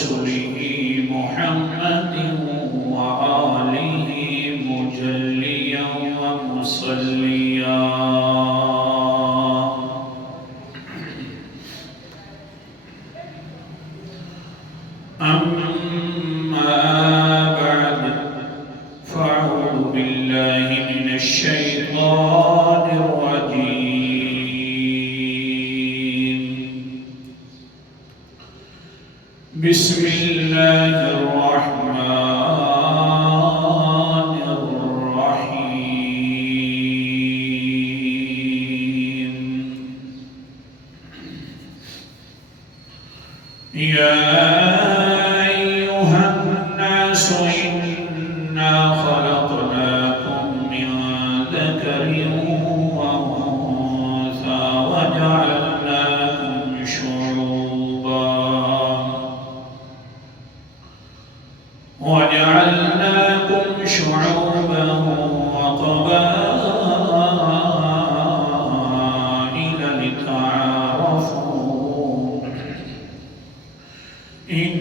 رسله محمد وآله مجليا ومصليا. أما بعد فأعوذ بالله من الشيطان الرجيم. بسم الله الرحمن الرحيم. يا أيها الناس إنا خلقناكم من ذكر وأنثى وجعلناكم شعوبا وقبائل لتعارفوا. إن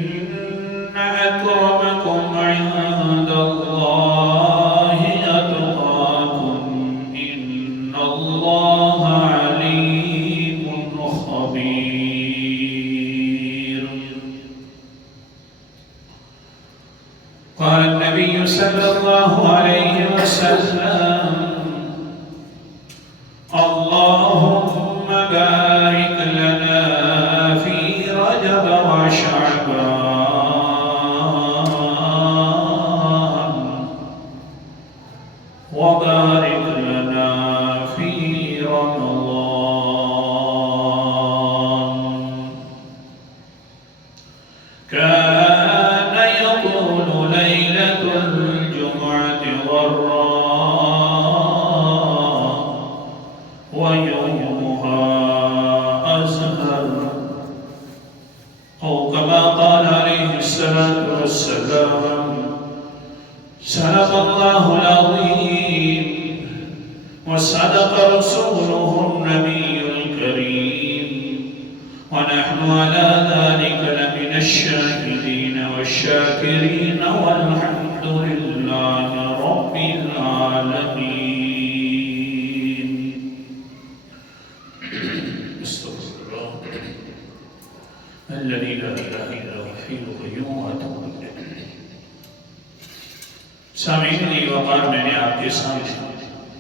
أكرمكم عند الله أتقاكم إن الله عليم خبير. قال النبي صلى الله عليه وسلم: اللهم بارك لنا في رجب وشعبان وبارك لنا في رمضان. كان يقول ليلة الجمعة غراء ويومها أزهر، أو كما قال عليه الصلاة والسلام. صدق الله العظيم وصدق رسوله النبي الكريم، ونحن على ذلك لمن الشاهدين والشاكرين، والحمد لله رب العالمين. استغفر الله الذي لا إله إلا هو الحي القيوم وأتوب إليه. سامعین وقار، میں نے آپ کے سامنے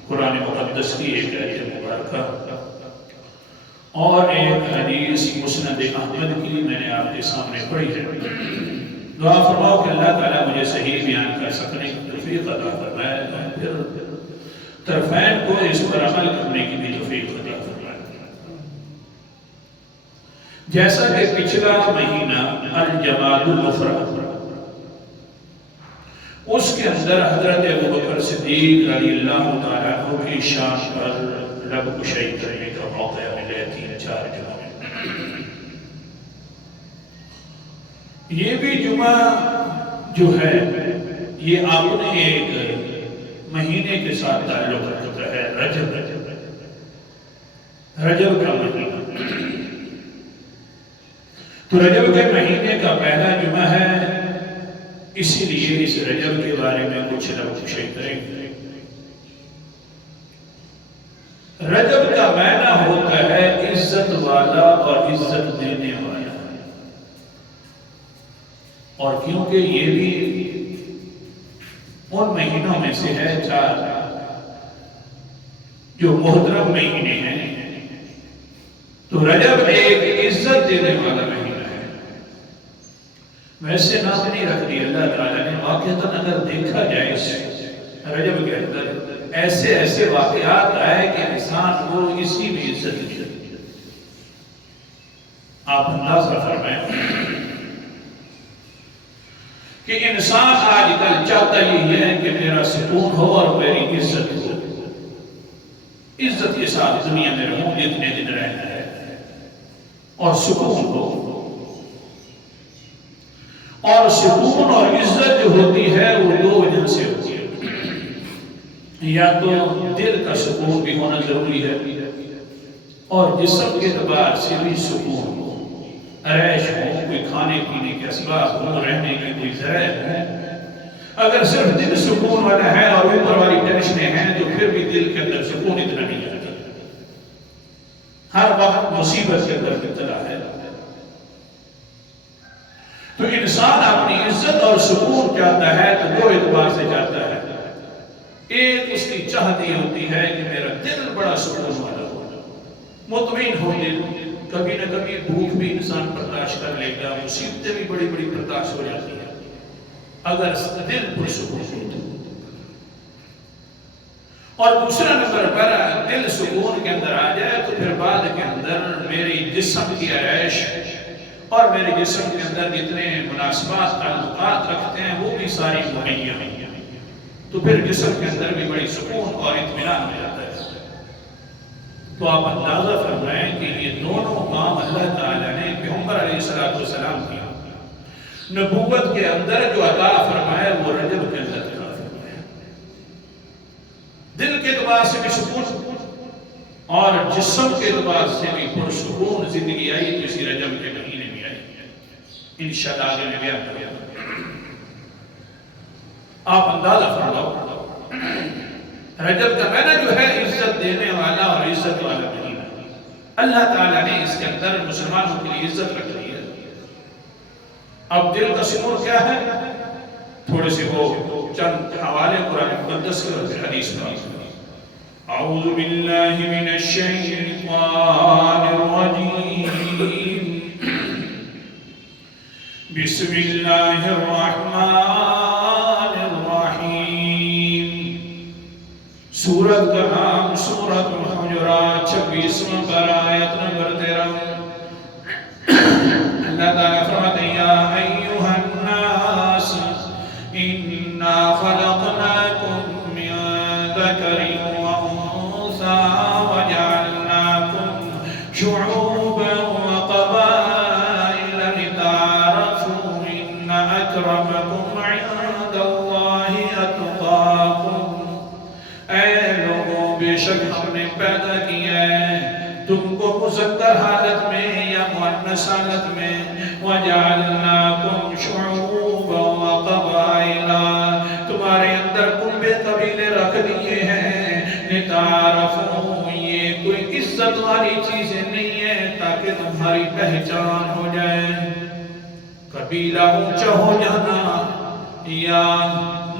قرآن مقدس کی ایک آیت مبارکہ اور ایک حدیث مسند احمد کی میں نے آپ کے سامنے پڑھی ہے. دعا فرماؤ کہ اللہ تعالیٰ مجھے صحیح بیان کر سکنے کی توفیق عطا فرمائے، اور پھر طرفین کو اس پر عمل کرنے کی بھی توفیق عطا فرمائے. جیسا کہ پچھلا مہینہ الجماد المفرد، اس کے اندر حضرت ابوبکر صدیق رضی اللہ تعالیٰ عنہ کی شان پر لب کشائی کرنے کا موقع ملے 3-4 جمعہ میں. یہ بھی جمعہ جو ہے یہ آپ نے ایک مہینے کے ساتھ تعلق رکھتا ہے، رجب کا مہینہ. تو رجب کے مہینے کا پہلا جمعہ ہے، اسی لیے اس رجب کے بارے میں کچھ لب کشائی کریں گے. رجب کا معنی ہوتا ہے عزت والا اور عزت دینے والا، اور کیونکہ یہ بھی ان مہینوں میں سے ہے 4 جو محترم مہینے ہیں، تو رجب ایک عزت دینے والا مہینہ ہے. ویسے نام نہیں رکھ دی اللہ تعالیٰ نے، واقعتاً اگر دیکھا جائے رجب کے اندر ایسے واقعات آئے کہ انسان کو اسی میں عزت دی. آپ اندازہ فرمائیں کہ انسان آج کل چاہتا ہی ہے کہ میرا سکون ہو اور میری عزت ہو، عزت کے ساتھ دنیا میں رہوں جتنے دن رہنا ہے، اور سکون ہو. اور سکون اور عزت جو ہوتی ہے وہ 2 وجہ سے ہوتی ہے. یا تو دل کا سکون بھی ہونا ضروری ہے، اور جسم کے اعتبار سے بھی سکون ہو. عیش ہو، کوئی کھانے پینے کے اسباب ہو، رہنے کی کوئی ذرائع ہو، اگر صرف دل سکون والا ہے اور اوپر والی ٹینشنیں ہیں تو پھر بھی دل کے اندر سکون اتنا نہیں جاتا، ہر وقت مصیبت کے اندر مبتلا ہے۔ تو انسان اپنی عزت اور سکون چاہتا ہے تو دو اعتبار سے چاہتا ہے۔ ایک اس کی چاہت یہ ہوتی ہے کہ میرا دل بڑا سکون والا ہو، مطمئن ہو دل، کبھی نہ کبھی بھوک بھی انسان برداشت کر لے گا، مصیبتیں بھی بڑی بڑی برداشت ہو جاتی ہیں اگر دل پرسکون ہو تو۔ اور دوسرا نمبر پر دل سکون کے اندر آ جائے تو پھر بعد کے اندر میری جسم کی عیش اور میرے جسم کے اندر جتنے مناسبات تعلقات رکھتے ہیں وہ بھی ساری مہیا ہیں، تو پھر جسم کے اندر بھی بڑی سکون اور اطمینان ہو جاتا ہے۔ تو آپ اندازہ فرمائیں کہ یہ دونوں کام اللہ تعالیٰ نے پیغمبر علیہ السلام کیا۔ نبوت کے اندر جو عطا فرمایا وہ رجب کے اندر عطا فرمایا، دل کے اعتبار سے بھی سکون اور جسم کے اعتبار سے بھی پرسکون زندگی آئی تو اسی رجب کے مہینے میں آئی، انشاءاللہ آگے میں بیان کروں۔ آپ اندازہ فرماؤ رجب کا مہینہ جو ہے عزت دینے والا اور عزت والا مہینہ، اللہ تعالیٰ نے اس کے اندر مسلمانوں کے لیے عزت رکھ دی ہے۔ اب دل کا سکون کیا ہے؟ تھوڑے سے وہ چند حوالے قرآن مقدس کے اور حدیث میں۔ اعوذ باللہ من الشیطان الرجیم، بسم اللہ الرحمن الرحیم۔ سورت کا نام سورت الحجرات، 26واں پارہ، آیت نمبر 13۔ اللہ تعالیٰ فرماتے ہیں یا ایھا الناس انا خلقناکم من ذکر وانثی وجعلناکم شعوبا وقبائل لتعارفوا ان اکرمکم عند اللہ اتقاکم۔ اے لوگوں، بے شک ہم نے پیدا کیا ہے تم کو مذکر حالت میں یا مؤنث حالت میں، وَجَعَلْنَاكُمْ شُعُوبًا وَقَبَائِلًا، تمہارے اندر کنبے قبیلے رکھ دیے ہیں، لِتَعَارَفُوا، یہ کوئی عزت والی چیزیں نہیں ہے تاکہ تمہاری پہچان ہو جائے۔ قبیلہ اونچا ہو جانا یا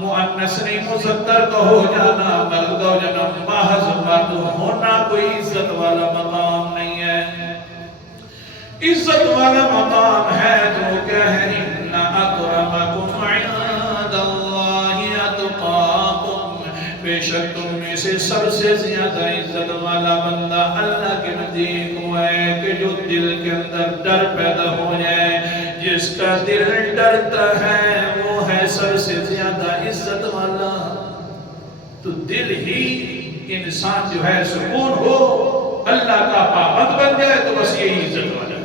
مؤنث نہیں مذکر کا ہو جانا، مرد ہو جانا، محض مرد ہونا کوئی عزت والا مقام نہیں ہے۔ عزت والا مقام ہے تو کیا ہے؟ ان اکرمکم عند اللہ اتقاکم، بے شک تم میں سے سب سے زیادہ عزت والا بندہ اللہ کے نزدیک وہ ہے کہ جو دل کے اندر ڈر پیدا ہو جائے، جس کا دل ڈرتا ہے وہ ہے سب سے زیادہ عزت والا۔ تو دل ہی انسان جو ہے سکون ہو، اللہ کا پابند بن جائے تو بس یہی عزت والا۔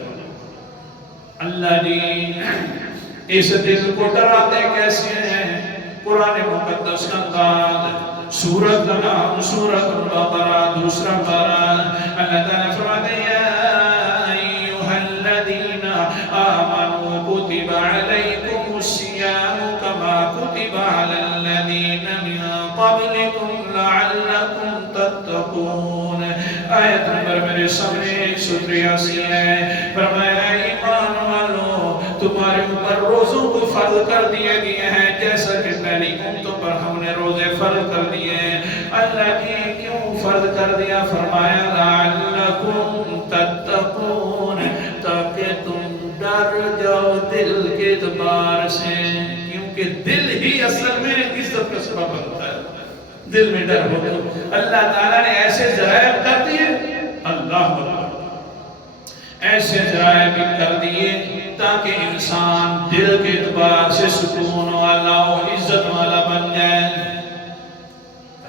اللہ جی اس دل کو ڈراتے کیسے ہیں؟ قرآن مقدس کا انداز، سورت کا نام سورت البقرہ، دوسرا پارہ، اللہ تعالیٰ فرماتے ہیں یا ایھا الذین آمنوا کتب علیکم الصیام کما کتب علی الذین من قبلکم لعلکم تتقون۔ آیت نمبر میرے سامنے 183 ہے۔ فرمایا ایمان والو، تمہارے اوپر روزوں کو فرض کر دیے گئے ہیں جیسا کہ پہلی امتوں پر ہم نے روزے فرض کر دیے ہیں۔ اللہ نے کیوں فرض کر دیا؟ فرمایا لعلکم تتقون، تاکہ تم ڈر جاؤ دل کے اعتبار سے، کیونکہ دل ہی اصل میں عزت کا سبب بنتا ہے۔ دل میں ڈر ہو تو اللہ تعالیٰ نے ایسے ذرائع کر دیے، اللہ ایسے ذرائع بھی کر دیے تاکہ انسان دل کے اعتبار سے سکون والا و عزت والا بن جائے۔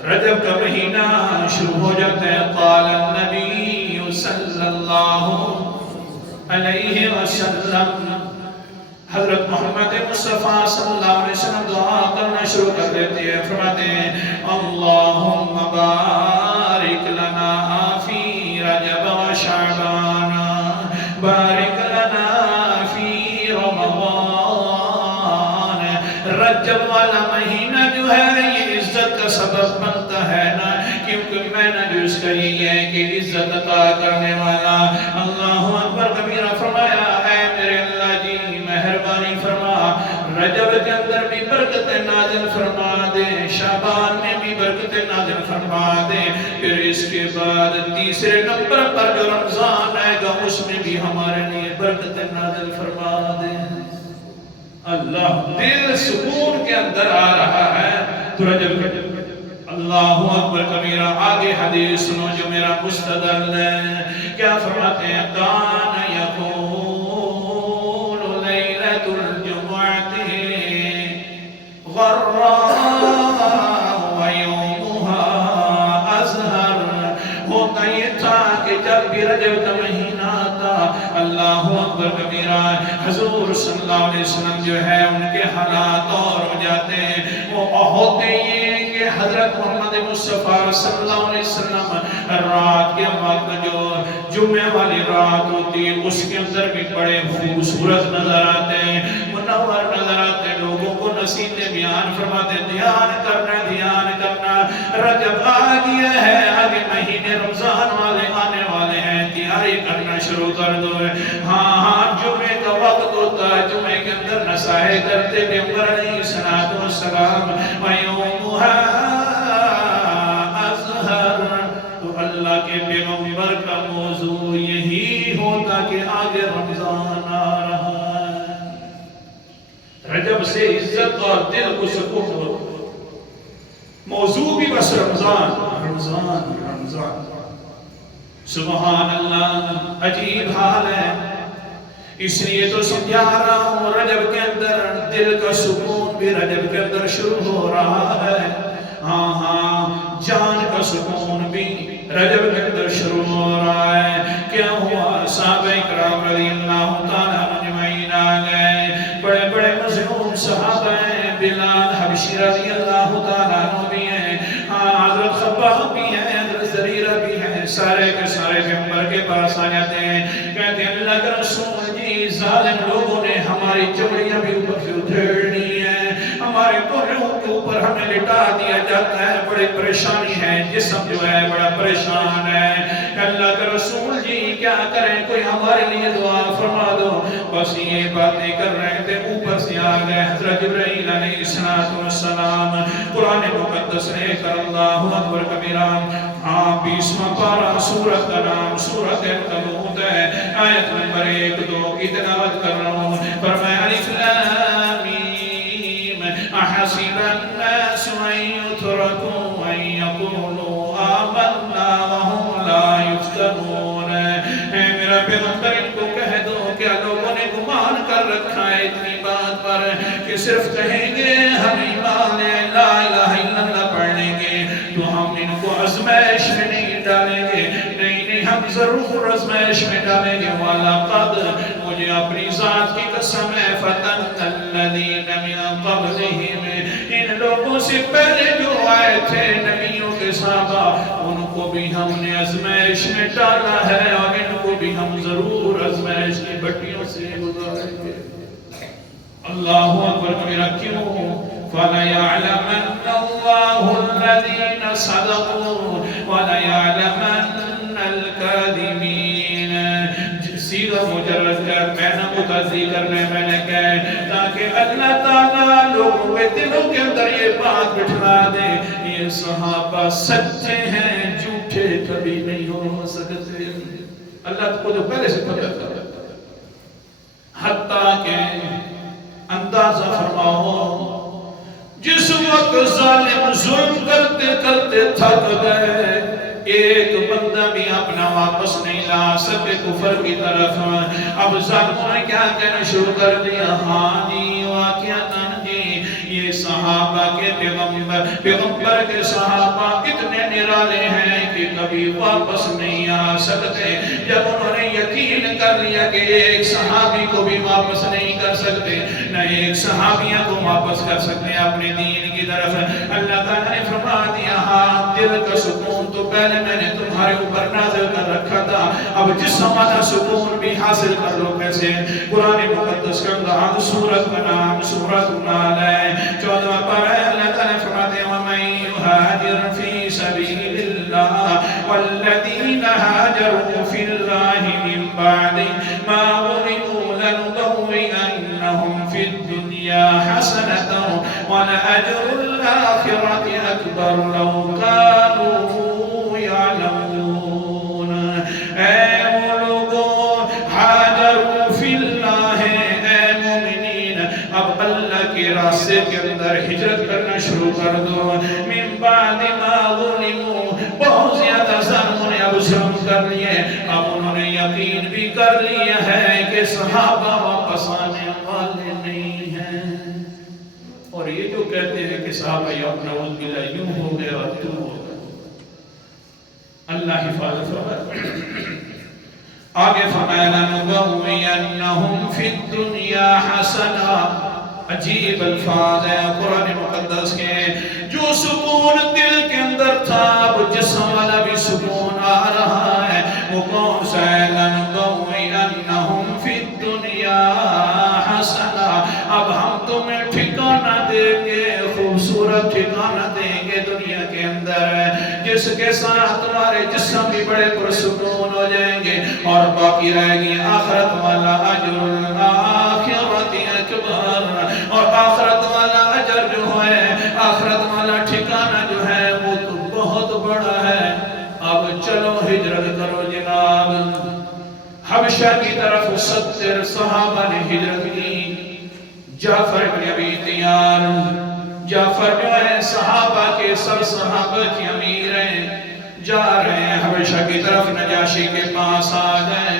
رجب کا مہینہ شروع ہو جاتا ہے، قال النبی صلی اللہ علیہ وسلم، حضرت محمد مصطفیٰ صلی اللہ علیہ وسلم دعا کرنا شروع کر دیتے ہیں، فرماتے ہیں اللہم بارک لنا فی رجب و شعبان، بارک لنا رجب والا مہینہ جو ہے یہ عزت کا سبب بنتا ہے نا، کیونکہ میں نے جو اس کا یہ ہے کہ عزت عطا کرنے والا۔ اللہ اکبر کبیرہ فرمایا اے میرے اللہ جی مہربانی فرما، رجب کے اندر بھی برکت نازل فرما دے، شعبان میں بھی برکت نازل فرما دے، پھر اس کے بعد تیسرے نمبر پر جو رمضان آئے گا اس میں بھی ہمارے لیے برکت نازل فرما دے۔ اللہ دل سکون کے اندر آ رہا ہے تو رجب کا اللہ اکبر کبیرہ۔ آگے حدیث سنو جو میرا مستدل ہے، کیا فرماتے ہیں؟ کان یقول لیلۃ الجمعۃ غراء ویومها ازہر۔ ہوتا یہ تھا کہ جب بھی رجب کا مہینہ آتا، اللہ اکبر کبیرہ، حضور صلی اللہ علیہ وسلم جو ہے ان کے حالات اور ہو جاتے ہیں، وہ ہوتے یہ کہ حضرت محمد مصطفیٰ صلی اللہ علیہ وسلم رات کے وقت جو جمعہ والی رات ہوتی ہے اس کے اندر بھی بڑے خوبصورت نظر آتے ہیں، منور نظر آتے ہیں، لوگوں کو نصیحتیں بیان فرماتے ہیں، دھیان کرنا، رجب آ گیا ہے، آگے مہینے رمضان والے آنے والے ہیں، تیاری کرنا شروع کر دو۔ ہاں جمعے کا وقت ہوتا ہے، جمعے کے اندر نصائح کرتے پیغمبر علیہ السلام، وَيَوْمُهَا أَزْهَرُ۔ تو اللہ کے پیغمبر کا موضوع یہی ہوتا کہ آگے رمضان آ رہا ہے، رجب سے عزت اور دل کو سکون ہو، موضوع بھی بس رمضان۔ سبحان اللہ، عجیب حال ہے، اس لیے تو سمجھا رہا ہوں رجب کے اندر دل کا سکون بھی رجب کے اندر شروع ہو رہا ہے۔ ہاں جان کا سکون بھی رجب کے اندر شروع ہو رہا ہے۔ کیا ہوا؟ صحابہ اکرام رضی اللہ تعالیٰ اجمعین آ گئے، بڑے بڑے مظلوم صحابہ ہیں، بلال حبشی رضی اللہ تعالیٰ عنہ بھی ہیں، حضرت خباب بھی ہیں، حضرت زریرہ بھی ہیں، سارے کے سارے پیغمبر کے پاس آ جاتے ہیں، کہتے ہیں اللہ کا رسول جی ظالم لوگوں نے ہماری چمڑیاں بھی اوپر سے ادھیڑنی ہیں، ہمارے پہلوں کے اوپر ہمیں لٹا دیا جاتا ہے، بڑی پریشانی ہے، جسم جو ہے بڑا پریشان ہے۔ اللہ کا رسول جی کیا کریں، کوئی ہمارے لیے دعا فرما دو۔ بس یہ باتیں کر رہے تھے، اوپر سے آ گئے حضرت جبرائیل علیہ السلام، قرآن مقدس لے کر اللہ اکبر کبیرہ، 20واں پارہ، سورت کا نام سورت العنکبوت ہے، آیت نمبر 1-2 کی تلاوت کر رہا ہوں۔ فرمایا الف لام میم احسب الناس ان یترکوا ان یقولوا آمنا وهم لا یفتنون۔ اے میرا پیغمبر ان کو کہہ دو کہ لوگوں نے گمان کر رکھا ہے اتنی بات پر کہ صرف کہیں گے ہم ایمان لا الہ الا اللہ پڑھ لیں گے تو ہم ان کو آزمائش میں نہیں ڈالیں گے، نہیں ہم ضرور آزمائش میں ڈالیں گے۔ وَلَقَدْ، مجھے اپنی ذات کی قسم ہے، فَتَنَّ الَّذِينَ مِن قَبْلِهِمْ، ان لوگوں سے پہلے جو آئے تھے نبیوں کے صحابہ، ان کو بھی ہم نے آزمائش میں ڈالا ہے اور ان کو بھی ہم ضرور آزمائش کی بھٹیوں سے گزاریں گے۔ اللہ اکبر کبیرہ، کیوں؟ فَلَيَعْلَمَنَّ اللَّهُ الَّذِينَ صَدَقُوا وَلَيَعْلَمَنَّ الْكَاذِبِينَ۔ سیدھا مجرد کر میں نہ متعزی کرنے میں نے کہے تاکہ اللہ تعالیٰ لوگوں کے دلوں کے اندر یہ بات بٹھلا دے، یہ صحابہ سچے ہیں، جھوٹے کبھی نہیں ہو سکتے۔ اللہ کو جو پہلے سے پتہ تھا، حتیٰ کہ اندازہ فرماؤ جس وقت ظالم ظلم کرتے کرتے تھک گئے، ایک بندہ بھی اپنا واپس نہیں لا سکے کفر کی طرف، اب ظالموں نے کیا کہنا شروع کر دیا، ہانی واقعہ جی یہ صحابہ کے پیغمبر کے صحابہ اتنے نرالے ہیں کہ کبھی واپس نہیں آ سکتے۔ جب انہوں نے یقین کر لیا کہ ایک صحابی کو بھی واپس نہیں کر سکتے، نہ ایک صحابیہ کو واپس کر سکتے اپنے دین کی طرف، اللہ تعالیٰ نے فرما دیا ہاں دل کا سکون تو پہلے میں نے تمہارے اوپر نازل کر رکھا تھا، اب جسم والا سکون بھی حاصل کر لو۔ کیسے؟ قرآن مقدس کا انداز، سورت کا نام سورت النحل ہے، الدنيا حسنة ولأجر الآخرة أكبر لو كانوا يعلمون. اے وہ لوگوں حاجروا فی اللہ، اے مومنین اب اللہ کے راستے کے اندر ہجرت کرنا شروع کر دو. من بعد ما ظلموا، بہت زیادہ ظالموں نے اب ظلم کر لیے، اب انہوں نے یقین بھی کر لیا ہے کہ صحابہ واپس آنے والے نہیں ہیں. اور یہ جو کہتے ہیں کہ صحابہ نعوذ باللہ یوں ہو گئے اور تم ہو گئے، اللہ حفاظت فرمائے. آگے فرمایا لَنُبَوِّئَنَّهُمْ فِي الدُّنْيَا حَسَنًا. عجیب الفاظ ہے قرآن مقدس کے. جو سکون دل کے اندر تھا وہ جسم والا بھی سکون آ رہا ہے. وہ کون سا ہے؟ لَنُبَوِّئَنَّهُمْ فِي الدُّنْيَا حَسَنًا. اب ہم تمہیں ٹھکانہ دیں گے، خوبصورت ٹھکانہ دیں گے دنیا کے اندر، جس کے ساتھ تمہارے جسم بھی بڑے پرسکون ہو جائیں گے، اور باقی رہے گی آخرت والا اجر الآخرت اکبر. اور آخرت والا اجر جو ہے، آخرت والا ٹھکانہ جو ہے وہ تو بہت بڑا ہے. اب چلو ہجرت کرو جناب. حبشہ کی طرف 70 صحابہ نے ہجرت کی. جعفر بن ابی طیار، جعفر جو ہے صحابہ کے سر صحابہ کی امیر ہیں، جا رہے ہیں حبشہ کی طرف. نجاشی کے پاس آ گئے.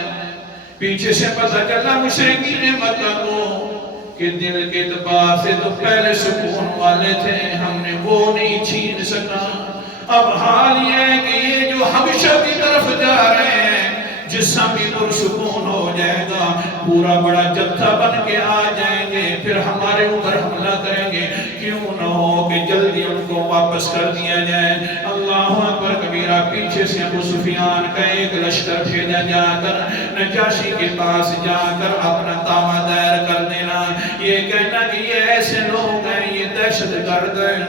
پیچھے سے پتہ چلا مشرکین مکہ کو کہ دل کے اعتبار سے تو پہلے سکون والے تھے، ہم نے وہ نہیں چھین سکا. اب حال یہ ہے کہ یہ جو حبشہ کی طرف جا رہے ہیں جسم بھی پرسکون ہو جائے گا، پورا بڑا جتھا بن کے آ جائیں گے، پھر ہمارے اوپر حملہ کریں گے. کیوں نہ ہو کہ جلدی ان کو واپس کر دیا جائے. اللہ اکبر کبیرہ. پیچھے سے ابو سفیان کا ایک لشکر بھیجا جا کر نجاشی کے پاس جا کر اپنا دعویٰ دائر کر دینا، یہ کہنا کہ یہ ایسے لوگ ہیں، یہ دہشت گرد ہیں،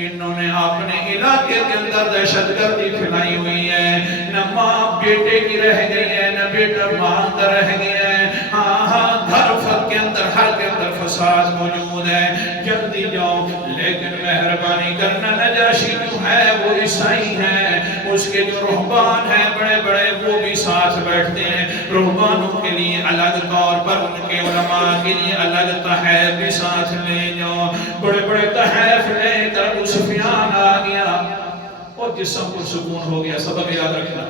انہوں نے اپنے علاقے کے اندر دہشت گردی پھیلائی ہوئی ہے. نہ ماں بیٹے کی رہ گئی ہے، نہ بیٹا ماں کا رہ گیا ہے. ہاں گھر کے اندر ہر کے اندر فساد موجود ہے. جلدی جاؤ. لیکن مہربانی کرنا، نجاشی جو ہے وہ عیسائی ہے، اس کے جو رہبان ہیں بڑے بڑے وہ بھی ساتھ بیٹھتے ہیں. رہبانوں کے لیے الگ طور پر، ان کے علماء کے لیے الگ تحائف بھی ساتھ لے جاؤ. بڑے بڑے تحائف لے کر ابو سفیان آ گیا اور جسم کو سکون ہو گیا. سبق یاد رکھنا،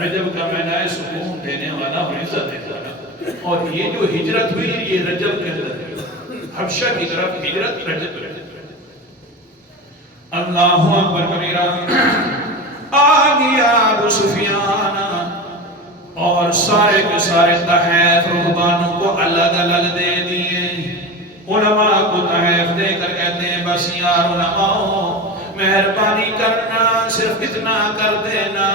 رجب کا مہینہ ہے، سکون دینے والا اور عزت دینے والا. اور یہ جو ہجرت ہوئی یہ رجب کے اندر حبشہ کی طرف ہجرت رجب. اللہ اکبر کبیرہ. آ گیا ابو سفیان اور سارے کے سارے تحائف رہبانوں کو الگ الگ دے دیے. علماء کو تحائف دے کر کہتے ہیں بس یار علماء مہربانی کرنا، صرف اتنا کر دینا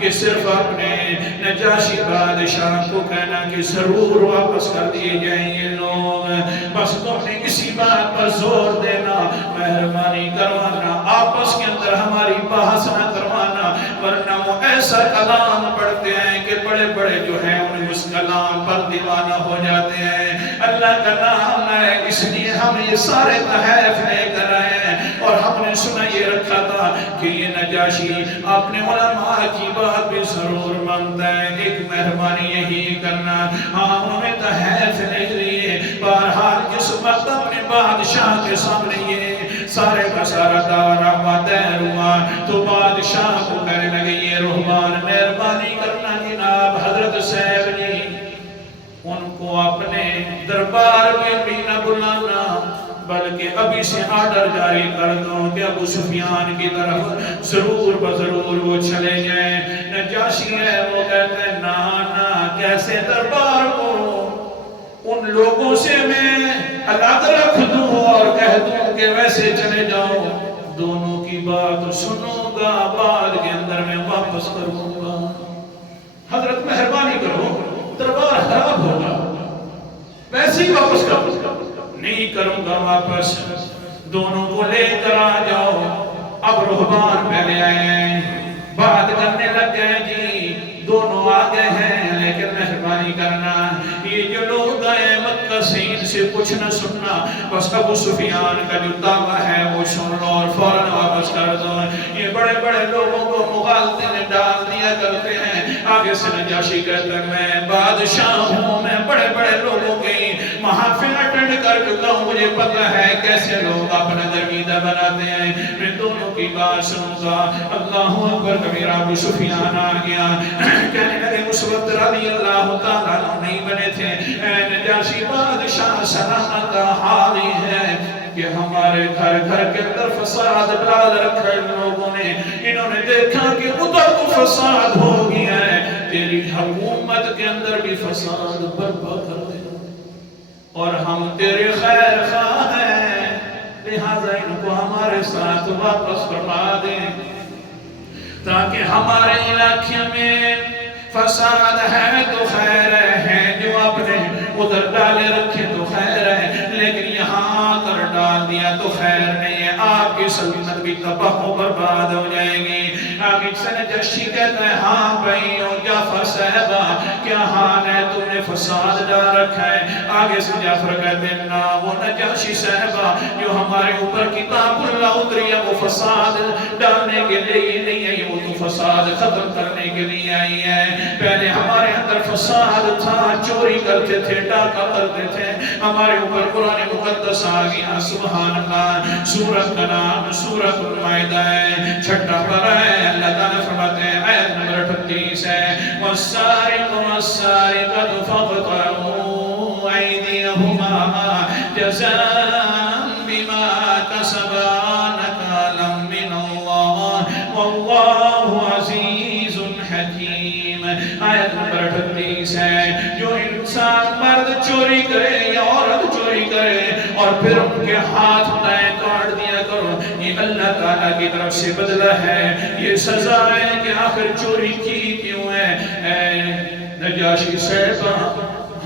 کہ صرف اپنے نجاشی بادشاہ کو کہنا کہ ضرور واپس کر دیے جائیں یہ لوگ. بس تم نے اسی بات پر زور دینا، مہربانی کروانا، آپس کے اندر ہماری بحث نہ کروانا، ورنہ وہ ایسا کلام پڑھتے ہیں کہ بڑے بڑے جو ہیں انہیں اس کلام پر دیوانہ ہو جاتے ہیں. اللہ کا نام ہے، اس لیے ہم یہ سارے تحائف لے کر آئے ہیں. اور ہم نے سنا یہ رکھا تھا کہ یہ نجاشی اپنے علماء کی بات بھی ضرور مانتا ہے. ایک مہربانی یہی کرنا. ہاں انہوں نے تحائف لے لیے. بہرحال جس وقت اپنے بادشاہ کے سامنے یہ سارے کا سارا دعویٰ دائر ہوا تو بادشاہ کو کہنے لگے یہ رہبان مہربانی کرنا جناب حضرت صاحب جی ان کو اپنے دربار میں بھی نہ بلانا، بلکہ ابھی سے آرڈر جاری کر دو کہ ابو سفیان کی طرف ضرور بضرور وہ چلے جائیں. نجاشی ہے وہ کہتے ہیں نا کیسے دربار کو ان لوگوں سے میں الگ رکھ دوں اور کہہ دوں کہ ویسے چلے جاؤ. دونوں کی بات سنوں گا، بعد کے اندر میں واپس کروں گا. حضرت مہربانی کرو، دربار خراب ہوگا، ویسے ہی واپس کروں گا. نہیں کروں گا واپس. دونوں کو لے کر آ جاؤ. اب رہبان پہلے آئے ہیں، بات کرنے لگ گئے جی دونوں آ گئے ہیں لیکن مہربانی کرنا یہ جو لوگ آئے مکہ سین سے کچھ نہ سننا، بس ابو سفیان کا جو دعویٰ ہے وہ سن لو اور فوراً واپس کر دو۔ یہ بڑے بڑے لوگوں کو مغالطے میں ڈال دیا کرتے ہیں۔ آگے سے نجاشی کہتا ہے میں بادشاہ ہوں، میں بڑے بڑے لوگوں کی محافل اٹینڈ کر چکا ہوں، مجھے پتہ ہے کیسے لوگ اپنا درمیدہ بناتے ہیں، میں دونوں کی بات سنوں گا۔ اللہ اکبر کبیرہ۔ ابو سفیان آ گیا، کہنے لگے اس وقت رضی اللہ تعالیٰ نہیں بنے تھے، اے نجاشی بادشاہ سلامت حال ہی ہے کہ ہمارے گھر گھر کے اندر فساد ڈال رکھا ہے لوگوں نے، انہوں نے دیکھا کہ ادھر تو فساد ہو گیا ہے، تیری حکومت کے اندر بھی فساد برپا کر دے، اور ہم تیرے خیر خواہ ہیں، لہذا ان کو ہمارے ساتھ واپس فرما دیں تاکہ ہمارے علاقے میں فساد ہے تو خیر ہے، جو اپنے ادھر ڈالے رکھے تو خیر ہے، لیکن یہاں کر ڈال دیا تو خیر نہیں ہے، آپ کی سلطنت بھی تباہ و برباد ہو جائے گی۔ آگے سے نجاشی کہتا ہے ہاں بھائیو جعفر صاحبہ کیا حال ہے، تم نے فساد ڈال رکھا ہے؟ آگے سے جعفر کہتے ہیں نا وہ نجاشی صاحبہ جو ہمارے اوپر کتاب اللہ اتری ہے وہ فساد ڈالنے کے لیے نہیں ہے، وہ تو فساد ختم کرنے کے لیے آئی ہے۔ پہلے ہمارے اندر فساد تھا، چوری کرتے تھے، ڈاکہ کرتے تھے، ہمارے اوپر قرآن مقدس آ گیا، سبحان اللہ۔ سورت کا نام سورت المائدہ ہے، چھٹا پارہ ہے۔ اللہ تعالیٰ فرماتے ہیں آیت نمبر 38 ہے وَالسَّارِقُ وَالسَّارِقَةُ فَاقْطَعُوا أَيْدِيَهُمَا جَزَاءً بِمَا كَسَبَا نَكَالًا مِّنَ اللَّهِ وَاللَّهُ عَزِيزٌ حَكِيمٌ۔ آیت نمبر 38 ہے جو انسان مرد چوری کرے یا عورت چوری کرے اور پھر ان کے ہاتھ دائیں کاٹ دیا کرو، یہ اللہ تعالیٰ کی طرف سے بدلہ ہے، یہ سزا ہے کہ آخر چوری کی کیوں ہے؟ اے نجاشی صاحبہ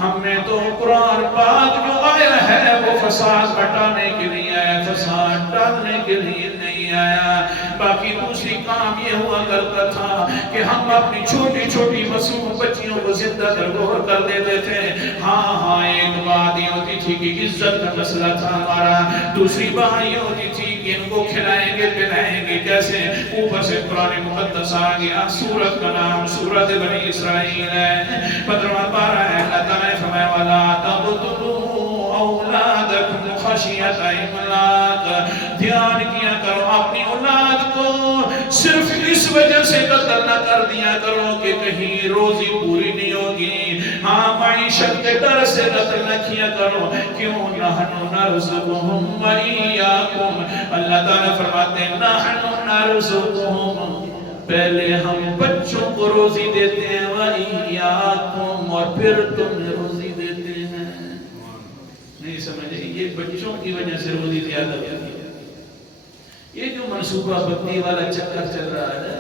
ہم نے تو قرآن پاک جو آیا ہے وہ فساد ہٹانے کے لیے آیا، فساد ڈالنے کے لیے نہیں آیا۔ باقی دوسری کام یہ ہوا کرتا تھا کہ ہم اپنی چھوٹی چھوٹی معصوم بچیوں کو زندہ درگور کر دیتے تھے۔ ہاں ایک بات یہ ہوتی تھی کہ عزت کا مسئلہ تھا ہمارا، دوسری بات یہ ہوتی تھی کہ ان کو کھلائیں گے پلائیں گے کیسے؟ اوپر سے قرآن مقدس آ گیا، سورت کا نام سورت بنی اسرائیل ہے، 15واں پارہ ہے۔ اللہ تعالیٰ نے فرمایا وَلَا تَقْتُلُوا أَوْلَادَكُمْ خَشْيَةَ إِمْلَاقٍ، دھیان کیا کرو اپنی اولاد کو صرف اس وجہ سے قتل نہ کر دیا کرو کہ کہیں روزی پوری نہیں ہوگی، ہاں معیشت کے ڈر سے قتل نہ کیا کرو، کیوں نحن نرزقهم وإياكم، اللہ تعالیٰ فرماتے ہیں نحن نرزقهم، پہلے ہم بچوں کو روزی دیتے ہیں وإياكم، اور پھر تم روزی دیتے ہیں۔ نہیں سمجھے؟ یہ بچوں کی وجہ سے روزی زیادہ ہوتی ہے۔ یہ جو منصوبہ بندی والا چکر چل رہا ہے،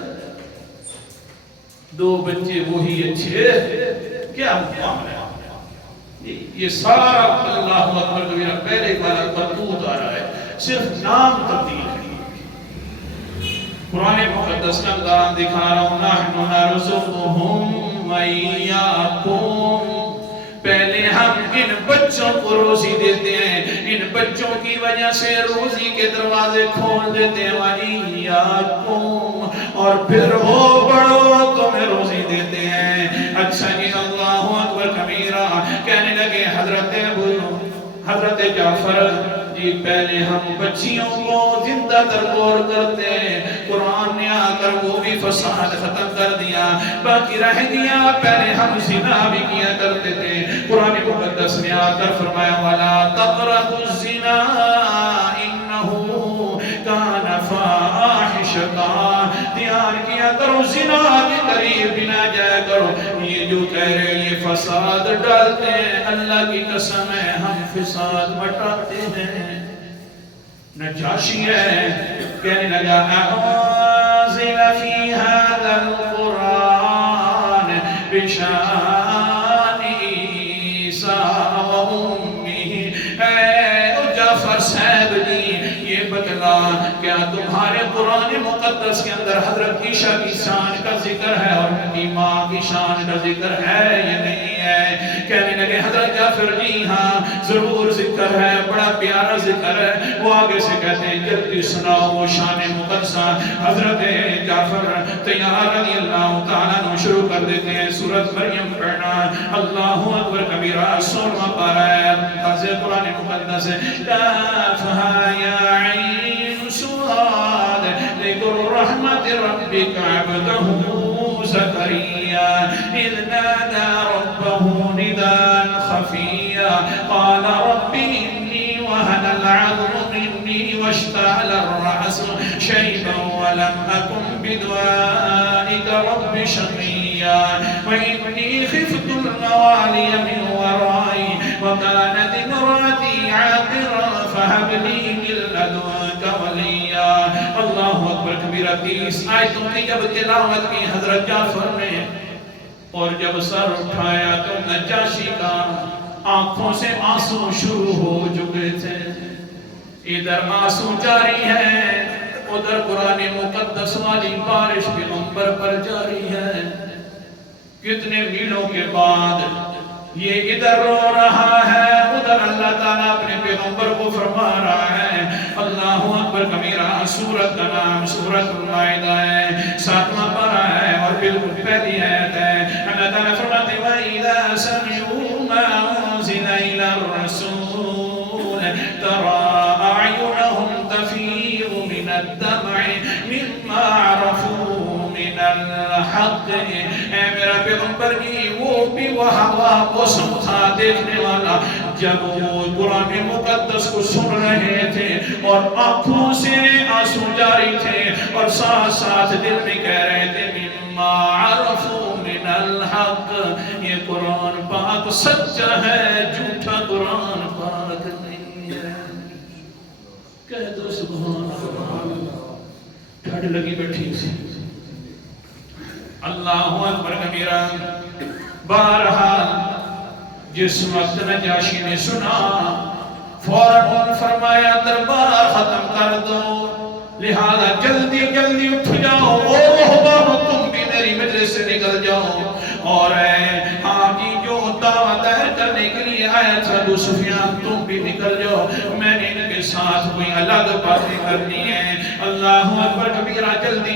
دو بچے وہی اچھے، کیا معاملہ ہے؟ یہ سارا اللہ اکبر کبیرہ پہلے والا بردود آ رہا ہے، صرف نام تبدیل ہے۔ قرآن مقدس کا انداز دکھا رہا ہوں نحن نرزقهم وإياكم، پہلے ہم ان بچوں کو روزی دیتے ہیں، ان بچوں کی وجہ سے روزی کے دروازے کھول دیتے ہیں وإياكم، اور پھر وہ بڑوں تمہیں روزی دیتے ہیں۔ اچھا جی اللہ اکبر کبیرہ، کہنے لگے حضرت جعفر جی پہلے ہم بچیوں کو زندہ درگور کرتے ہیں، قرآن نے آ کر وہ بھی فساد ختم کر دیا، باقی رہ گیا پہلے ہم زنا بھی کیا کرتے تھے، قرآن مقدس نے آ کر فرمایا وَلَا تَقْرَبُوا الزِّنَا إِنَّهُ كَانَ فَاحِشَةً، دھیان کیا کرو زنا کے قریب بھی نہ جایا کرو۔ یہ جو کہہ رہے ہیں یہ فساد ڈالتے ہیں، اللہ کی قسم ہے ہم فساد مٹاتے ہیں۔ نجاشی ہے کہنے لگا أَنزِلَ فِي هَذَا الْقُرْآنِ بِشَأْنِ عِيسَىٰ وَأُمِّهِ، اے جعفر صاحب جی یہ بتلا اللہ کیا تمہارے قرآن مقدس کے اندر حضرت عیشیٰ کی شان کا ذکر ہے اور ان کی ماں کی شان کا ذکر ہے یا نہیں ہے؟ کہنے لگے حضرت جعفر جی ہاں ضرور ذکر ہے، بڑا پیارا ذکر ہے۔ وہ آگے سے کہتے ہیں جلدی سناؤ وہ شان مقدسہ۔ حضرت جعفر تیار رضی اللہ تعالیٰ عنہ شروع کر دیتے ہیں سورۃ مریم پڑھنا۔ اللہ اکبر کبیرہ 16واں پارہ ہے حضرت قرآن مقدس ہے۔ کافہا یا عین صاد ذکر رحمت ربک عبدہ زکریا اذ نادى ربه نداء خفيا قال رب إني وهن العظم مني واشتعل الرأس شيبا ولم أكن بدعائك رب شقيا وإني خفت الموالي من ورائي وكانت امرأتي عاقرا فهب لي من لدنك وليا۔ اللہ اکبر کبیرہ 30 آیتوں کی جب تلاوت کی حضرت جعفر نے اور جب سر اٹھایا تو نجاشی کا آنکھوں سے آنسو شروع ہو چکے تھے۔ ادھر آنسو جاری ہے، ادھر قرآن مقدس والی بارش پیغمبر پر جاری ہے۔ کتنے میلوں کے بعد یہ ادھر رو رہا ہے، ادھر اللہ تعالیٰ اپنے پیغمبر کو فرما رہا ہے۔ اللہ اکبر کبیرہ سورت کا نام سورۃ المائدہ ہے، 7واں پارہ ہے اور بالکل پہلی آیت ہے۔ اللہ تعالیٰ فرماتے ہیں وَإِذَا سَمِعُوا مَا أُنزِلَ إِلَى الرَّسُولِ تَرَىٰ أَعْيُنَهُمْ تَفِيضُ مِنَ الدَّمْعِ مِمَّا عَرَفُوا مِنَ الْحَقِّ۔ اے میرا پیغمبر کی وہ بھی وہ سمجھا دیکھنے والا جب وہ قرآن مقدس کو سن رہے تھے اور آنکھوں سے آنسو جاری تھے اور ساتھ ساتھ دل میں کہہ رہے تھے مما عرفوا من الحق، یہ قرآن پاک سچا ہے، جھوٹا قرآن پاک نہیں ہے۔ کہہ دو سبحان اللہ۔ ٹھنڈ لگی بیٹھی تھی۔ اللہ اکبر کبیرہ۔ بہرحال جس وقت نجاشی نے سنا فوراً فرمایا دربار ختم کر دو، لہذا جلدی جلدی اٹھ جاؤ، او رہبانو تم بھی میری مجلس سے نکل جاؤ، اور حاجی جو دعوت دائر کرنے کے لیے آیا تھا ابو سفیان تم بھی نکل جاؤ، میں نے ان کے ساتھ کوئی الگ باتیں کرنی ہے۔ اللہ اکبر کبیرہ۔ جلدی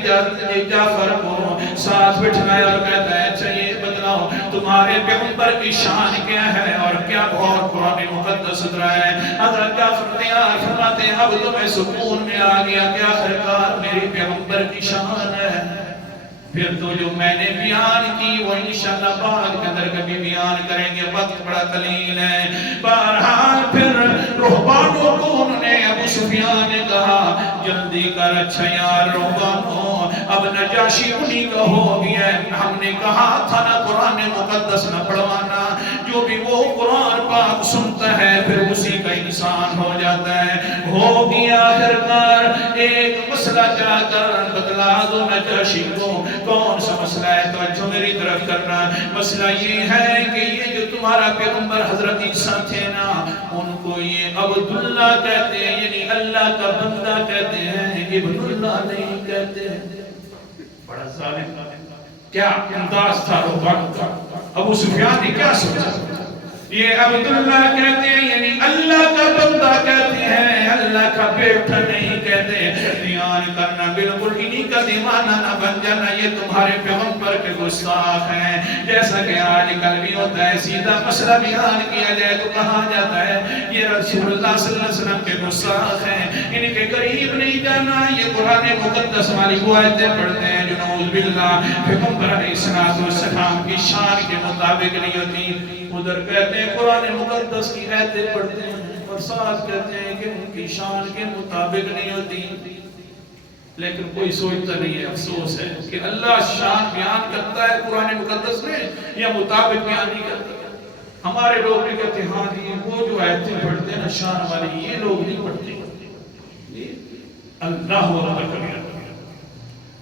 جعفر کو ساتھ بٹھایا اور کہتا ہے اچھا یہ بتلاؤ تمہارے پیغمبر کی شان کیا ہے اور کیا اور قرآن مقدس اترا ہے؟ حضرت جعفر تیار فرماتے ہیں اب تو میں سکون میں آ گیا کہ آخرکار میری پیغمبر کی شان ہے۔ پھر تو جو میں نے بیان کی وہ انشاءاللہ بعد کے اندر کبھی بیان کریں گے، وقت بڑا قلیل ہے۔ بہرحال پھر رہبانوں کو انہوں نے ابو سفیان نے کہا جلدی کر، اچھا یار رہبانوں اب نجاشی انہی کا ہو گیا ہے، ہم نے کہا تھا نا قرآن مقدس نہ پڑھوانا، جو بھی وہ قرآن پاک سنتا ہے پھر اسی کا انسان ہو جاتا ہے۔ ہو گیا آخرکار ایک مسئلہ جا کر بتلا دو نجاشی کو۔ کون سا مسئلہ ہے؟ توجہ میری طرف کرنا۔ مسئلہ یہ ہے کہ یہ جو تمہارا پیغمبر حضرت عیسیٰ تھے نا ان کو یہ عبداللہ کہتے ہیں، یعنی اللہ کا بندہ کہتے ہیں، ابن اللہ نہیں کہتے ہیں۔ بڑا ظالم کیا انداز تھا رہبان کا۔ ابو سفیان نے کیا سوچا؟ یہ عبداللہ کہتے ہیں یعنی اللہ کا بندہ کہتے ہیں، اللہ کا بیٹا نہیں کہتے۔ بیان کرنا بالکل انہی کا دیوانہ نہ بن جانا، یہ تمہارے پیغمبر کے گستاخ ہیں۔ جیسا کہ آج کل بھی ہوتا ہے، سیدھا مسئلہ بیان کیا جائے تو کہا جاتا ہے یہ رسول اللہ صلی اللہ علیہ وسلم کے گستاخ ہیں، ان کے قریب نہیں جانا۔ یہ قرآن مقدس والی وہ آیتیں پڑھتے ہیں جو نعوذ باللہ پیغمبر علیہ السلام کی شان کے مطابق نہیں ہوتی۔ ادھر کہتے ہیں قرآن مقدس کی آیتیں پڑھتے ہیں اور ساتھ کہتے ہیں کہ ان کی شان کے مطابق نہیں ہوتی، لیکن کوئی سوچتا نہیں ہے۔ افسوس ہے کہ اللہ شان بیان کرتا ہے قرآن مقدس میں یا مطابق بیان نہیں کرتا۔ ہمارے لوگ بھی کہتے ہیں ہاں جی وہ جو آیتیں پڑھتے ہیں نا شان والی، یہ لوگ نہیں پڑھتے۔ اللہ اکبر کبیرہ۔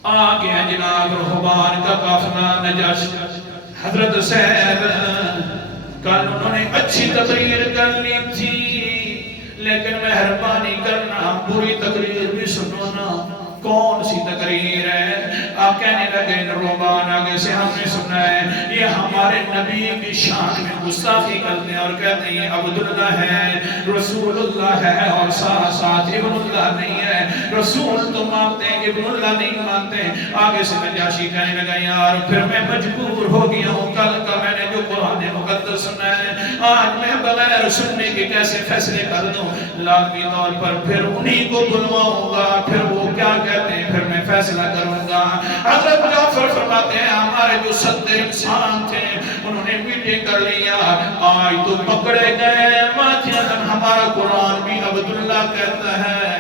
آ گیا جناب رہبان کا قافلہ نجاشی۔ حضرت صاحب کل انہوں نے اچھی تقریر کر لی تھی لیکن مہربانی کرنا پوری تقریر بھی سنو نا. کون سی تقریر ہے؟ آپ کہنے لگے روبان آگے سے ہم نے سنا ہے یہ ہمارے نبی کی شان میں گستاخی کرتے ہیں اور کہتے ہیں عبداللہ ہے، رسول اللہ ہے، اور ساتھ ساتھ ابن اللہ نہیں ہے. رسول تو مانتے ہیں، ابن اللہ نہیں مانتے. آگے سے نجاشی کہنے لگا یار پھر میں مجبور ہو گیا ہوں، کل کا میں نے جو قرآن مقدس سنا ہے آج میں بغیر سننے کے کیسے فیصلے کر دوں؟ لازمی طور پر پھر انہی کو بلواؤں گا، پھر وہ کیا کہتے ہیں پھر میں فیصلہ کروں گا. حضرت جعفر فرماتے ہیں ہمارے جو 70 انسان تھے انہوں نے میٹنگ کر لیا، آج تو پکڑے گئے. ماتیاں ہمارا قرآن بھی عبداللہ کہتا ہے،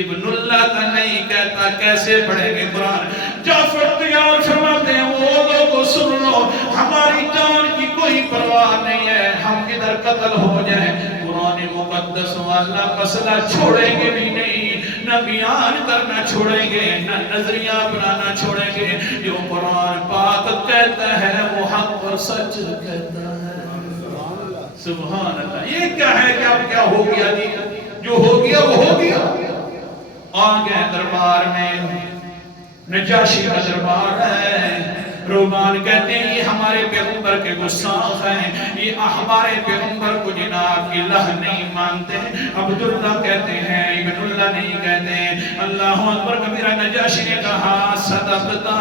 ابن اللہ کا نہیں کہتا، کیسے پڑھیں گے قرآن؟ جعفر تیار فرماتے ہیں وہ لوگوں سن لو، ہماری جان کی کوئی پرواہ نہیں ہے، ہم کدھر قتل ہو جائیں قرآن مقدس والا مسئلہ چھوڑیں گے بھی نہیں، نہ بیان کرنا چھوڑیں گے، نہ نظریہ بنانا چھوڑیں گے. جو قرآن پاک کہتا ہے وہ حق اور سچ کہتا ہے. سبحان اللہ. یہ کیا ہے کہ اب کیا ہو گیا جی؟ جو ہو گیا وہ ہو گیا. آگے دربار میں نجاشی کا دربار ہے. رومان کہتے ہیں یہ ہمارے پیغمبر کے گستاخ ہیں، یہ ہمارے پیغمبر کو جناب الہ نہیں مانتے. عبداللہ کہتے ہیں، ابن اللہ نہیں کہتے ہیں. اللہ اکبر کبیرہ. نجاشی نے کہا صدقتا،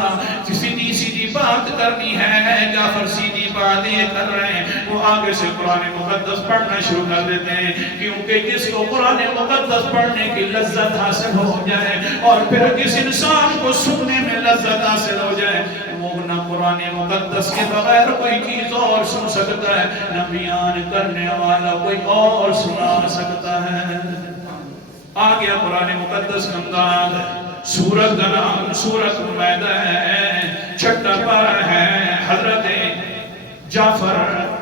سیدھی سیدھی بات کرنی ہے. جعفر سیدھی بات یہ کر رہے ہیں. وہ آگے سے قرآن مقدس پڑھنا شروع کر دیتے ہیں، کیونکہ جس کو قرآن مقدس پڑھنے کی لذت حاصل ہو جائے اور پھر کس انسان کو سننے میں لذت حاصل ہو جائے وہ نہ قرآن مقدس کے بغیر کوئی چیز اور سن سکتا ہے، نہ بیان کرنے والا کوئی اور سنا سکتا ہے. آ گیا قرآن مقدس کا انداز. سورت کا نام سورت مائدہ ہے، چھٹا پارہ ہے. حضرت جعفر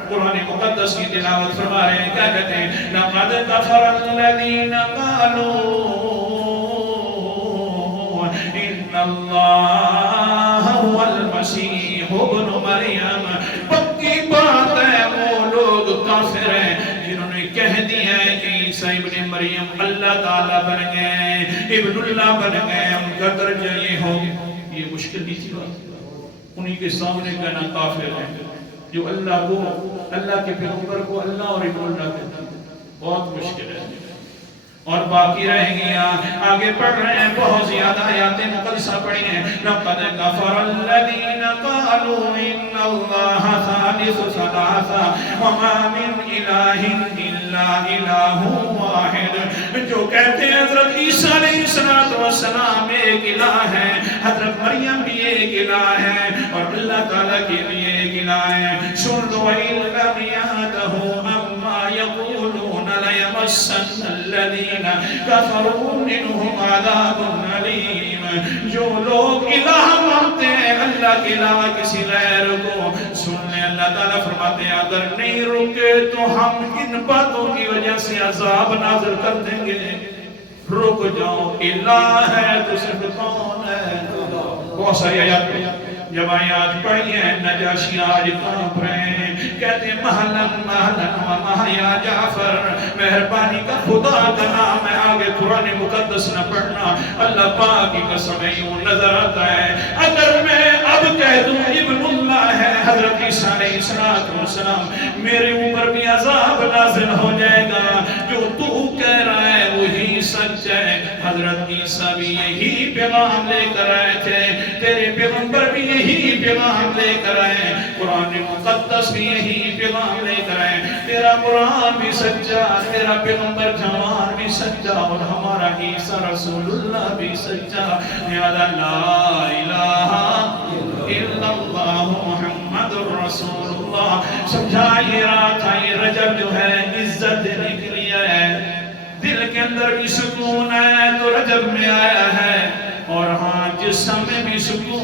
قرآن مقدس کی تلاوت فرما رہے ہیں. کیا کہتے ہیں؟ لَقَدْ كَفَرَ الَّذِينَ قَالُوا إِنَّ اللَّهَ هُوَ الْمَسِيحُ ابْنُ مَرْيَمَ. پکی بات ہے وہ لوگ کافر ہیں جنہوں نے کہہ دیا ہے کہ عیسیٰ ابن مریم اللہ تعالیٰ بن گئے، ابن اللہ بن گئے. ان کا درجہ یہ ہو گیا. یہ مشکل نہیں تھی بات. انہی کے سامنے کہنا کافر ہے جو اللہ کو، اللہ کے پیغمبر کو اللہ اور ابن اللہ کہتا ہے. بہت مشکل ہے. اور باقی رہ گیا. آگے پڑھ رہے ہیں، بہت زیادہ آیات مقدسہ پڑھی ہیں. لَقَدْ كَفَرَ الَّذِينَ قَالُوا إِنَّ اللَّهَ ثَالِثُ ثَلَاثَةٍ وَمَا مِنْ إِلَٰهٍ إِلَّا إِلَٰهٌ وَاحِدٌ. جو کہتے ہیں حضرت عیسیٰ علیہ السلام ایک الہ ہے، حضرت مریم بھی ایک الہ ہے، اور اللہ تعالیٰ کے بھی ایک الہ ہے. سن لو وَإِن لَّمْ يَنْتَهُوا عَمَّا يَقُولُونَ لَيَمَسَّنَّ الَّذِينَ كَفَرُوا مِنْهُمْ عَذَابٌ أَلِيمٌ. جو لوگ الہ مانتے ہیں اللہ کے علاوہ کسی غیر کو، سن لیں اللہ تعالیٰ فرماتے ہیں اگر نہیں رکے تو ہم ان باتوں کی وجہ سے عذاب نازل کر دیں گے. رک جاؤ، الہ ہے تو صرف کون ہے؟ بہت ساری آیات جب آیات پڑھی ہیں نجاشی آج کانپ رہے ہیں. کہتے ہیں مہلن مہلن و مہیا جعفر، مہربانی کا خدا کا نام ہے. آگے قرآن مقدس نہ پڑھنا، اللہ پاک کی قسم یوں نظر آتا ہے. اگر میں اب کہہ دوں ابن اللہ ہے حضرت عیسیٰ علیہ السلام، میرے اوپر بھی عذاب نازل ہو جائے گا. جو تو کہہ رہا ہے وہی سچ ہے. حضرت عیسیٰ بھی یہی پیغام لے کر آئے تھے، تیرے پیغمبر بھی یہی پیغام لے کر آئے، قرآن مقدس بھی یہی پیغام لے کر آئے. تیرا قرآن بھی سچا، تیرا پیغمبر جوان بھی سچا، اور ہمارا عیسیٰ رسول اللہ بھی سچا. لہذا لا الہ الا اللہ محمد رسول اللہ. سمجھا یہ رات تھا، یہ رجب جو ہے عزت دینے کے لیے ہے. دل کے اندر بھی سکون ہے تو رجب میں آیا ہے، اور ہاں جسم میں بھی سکون